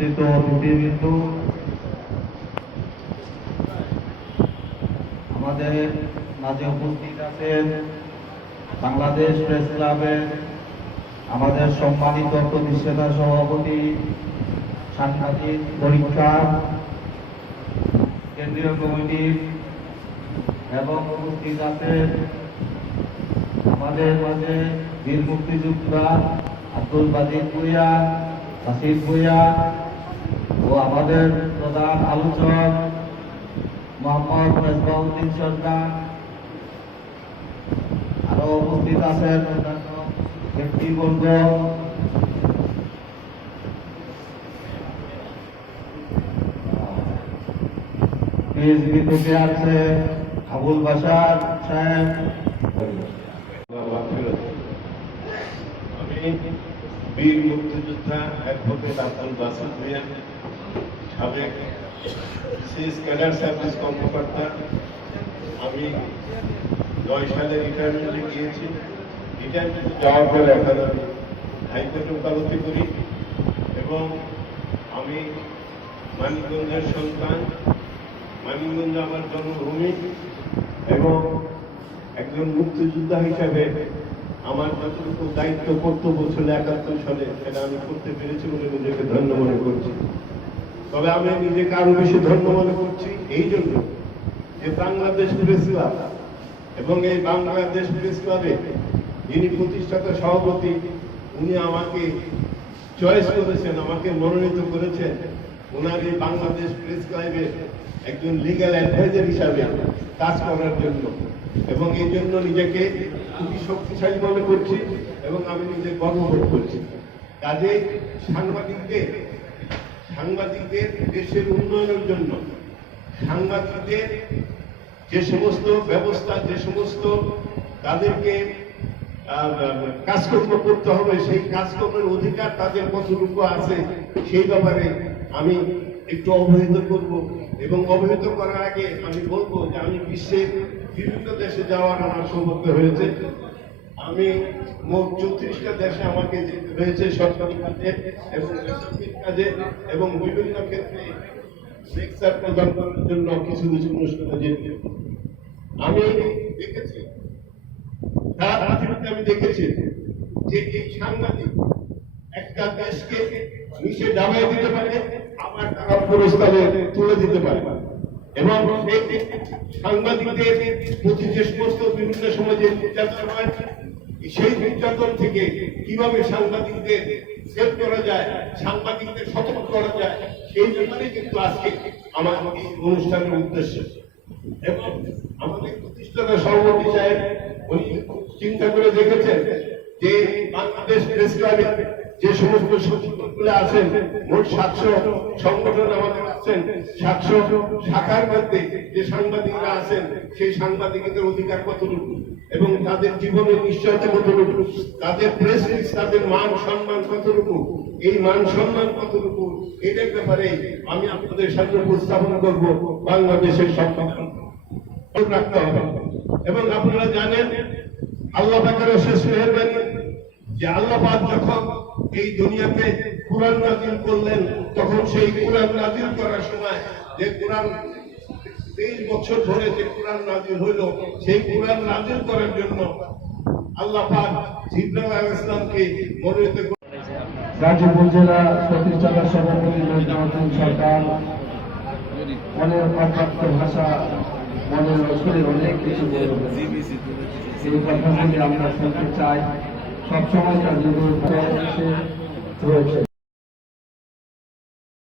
উপস্থিত অতিথিবৃন্দ, আমাদের মাঝে উপস্থিত আছেন বাংলাদেশ প্রেস ক্লাবের আমাদের সম্মানিত প্রতিষ্ঠাতা সভাপতি, সাংবাদিক পরীক্ষা কেন্দ্রীয় কমিটির এবং উপস্থিত আছেন আমাদের মাঝে বীর মুক্তিযোদ্ধা আব্দুল বাদির ভূঁইয়া, আসিফ ভূঁইয়া ও আমাদের প্রধান আলোচক মোহাম্মদ মেজবাউদ্দিন সরকার। আরো উপস্থিত আছেন অন্যান্য ব্যক্তিবর্গ। পিএইচডি থেকে আছে আবুল বাশার সাহেব। আমি বীর মুক্তিযোদ্ধা অ্যাডভোকেট আব্দুল বাসির ভূঁইয়া, সাবেক সিএস ক্যাডার সার্ভিস কর্মকর্তা। আমি 9 সালে রিটায়ারমেন্টে গিয়েছি। রিটায়ারমেন্টে যাওয়ার পরে এখন আমি হাইকোর্টে ওকালতি করি এবং আমি মানিকগঞ্জের সন্তান। মানিকগঞ্জ আমার জন্মভূমি এবং একজন মুক্তিযোদ্ধা হিসাবে আমার যতটুকু দায়িত্ব কর্তব্য ছিল 71 সালে সেটা আমি করতে পেরেছি বলে নিজেকে ধন্য মনে করছি। তবে আমি নিজেকে আরো বেশি ধন্য মনে করছি এই জন্য যে বাংলাদেশ প্রেস ক্লাব এবং এই বাংলাদেশ প্রেস ক্লাবে যিনি প্রতিষ্ঠাতা সভাপতি, উনি আমাকে চয়েস করেছেন, আমাকে মনোনীত করেছেন ওনার এই বাংলাদেশ প্রেস ক্লাবে একজন লিগ্যাল অ্যাডভাইজার হিসাবে কাজ করার জন্য, এবং এই জন্য নিজেকে খুবই শক্তিশালী মনে করছি এবং আমি নিজে গর্ববোধ করছি। কাজে সাংবাদিকদের দেশের উন্নয়নের জন্য সাংবাদিকদের যে সমস্ত ব্যবস্থা, যে সমস্ত তাদেরকে কাজকর্ম করতে হবে, সেই কাজকর্মের অধিকার তাদের কতটুকু আছে সেই ব্যাপারে আমি একটু অবহিত করব। এবং অবহিত করার আগে আমি বলবো যে আমি বিশ্বের বিভিন্ন দেশে যাওয়ার আমার সৌভাগ্য হয়েছে। আমি মোট 34টা দেশে আমাকে যেতে হয়েছে সরকারি কাজে এবং বেসরকারি কাজে, এবং বিভিন্ন ক্ষেত্রে লেকচার প্রদান করার জন্য কিছু কিছু অনুষ্ঠানে যেতে আমি দেখেছি। সারা পৃথিবীতে আমি দেখেছি যে এই সাংবাদিক একটা দেশকে নিচে ডাবাই দিতে পারে, আবার তারা পুরস্কারে তুলে দিতে পারে। এবং সাংবাদিকদের প্রতি যে সমস্ত বিভিন্ন সময় যে নির্যাতন হয়, সেই নির্যাতন থেকে কিভাবে সাংবাদিকদের সেভ করা যায়, সাংবাদিকদের সতর্ক করা যায়, সেই ব্যাপারে কিন্তু আজকে আমার এই অনুষ্ঠানের উদ্দেশ্য। এবং আমাদের প্রতিষ্ঠাতা সভাপতি সাহেব উনি চিন্তা করে দেখেছেন যে বাংলাদেশ প্রেস ক্লাবে যে সমস্ত সচিবগুলো আছেন, মোট 700 সংগঠন আমাদের আছেন, 700 শাখার মধ্যে যে সাংবাদিকরা আছেন সেই সাংবাদিকদের অধিকার কতটুকু এবং তাদের জীবনের নিশ্চয়তা কতটুকু, তাদের প্রেস রিলিজ, তাদের মান সম্মান কতটুকু, এই মান সম্মান কতটুকু, এটার ব্যাপারে আমি আপনাদের সামনে উপস্থাপন করব। বাংলাদেশের সংবিধান রাখতে হবে। এবং আপনারা জানেন আল্লাহ পাকের শেষ মেহেরবানি যে আল্লাহ পাক যখন এই দুনিয়াতে কুরআন নাযিল করলেন, তখন সেই কুরআন নাযিল করার সময় যে কুরআন 23 বছর ধরে যে কুরআন নাযিল হলো, সেই কুরআন নাযিল করার জন্য আল্লাহ পাক জিবরাইল আলাইহিস সালামকে মনোনীত করেন। গাজীপুর জেলা প্রতিষ্ঠাতা সভাপতি মেজবাউদ্দিন সরকার মনের অব্যক্ত ভাষা, মনের রসুলের অনেক কিছু বলবেন। এই কথাগুলি আমরা শুনতে চাই। সবসময় কার্যকর রয়েছে।